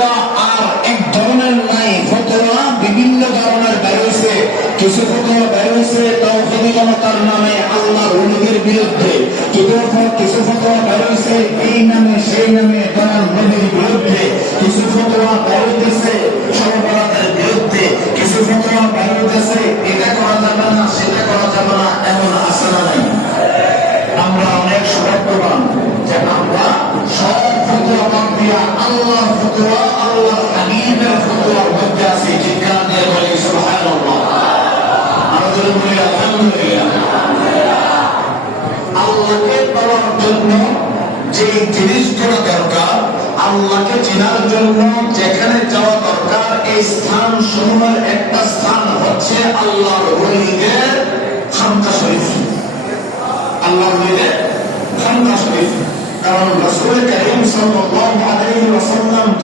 ফতোয়া আর এক ধরনের নাই। ফতোয়া বিভিন্ন ধরনের বের হয়েছে। কিছু ফতোয়া বের হয়েছে তাওহীদি জনতার নামে আল্লাহর ওলিদের বিরুদ্ধে, কিছু ফতোয়া বের হয়েছে এই নামে সেই নামে তার নবীর বিরুদ্ধে, কিছু ফতোয়া বের হয়েছে সর্বপরাধের বিরুদ্ধে, কিছু ফতোয়া বের হয়েছে এটা করা যাবে না সেটা করা যাবে না, এমন আছে না নাই? আমরা অনেক সৌভাগ্যবান যে আমরা সব ফতোয়া বাদ দিয়া আল্লাহর ফতোয়া, আল্লাহর হাবিবের ফতোয়ার মধ্যে আছি। ঠিক না? দিয়ে বলি সুবহানাল্লাহ। আমাদের বলি আলহামদুলিল্লাহ। আল্লাহকে পাওয়ার জন্য যে জিনিসগুলো দরকার, আল্লাহকে চেনার জন্য যেখানে যাওয়া দরকার, এই স্থান সমূহের একটা স্থান হচ্ছে আল্লাহর ওলিদের খানকা শরীফ। আল্লাহর ওলিদের খানকা শরীফ। কারণ রাসূল কারীম সাল্লাল্লাহু আলাইহি ওয়াসাল্লাম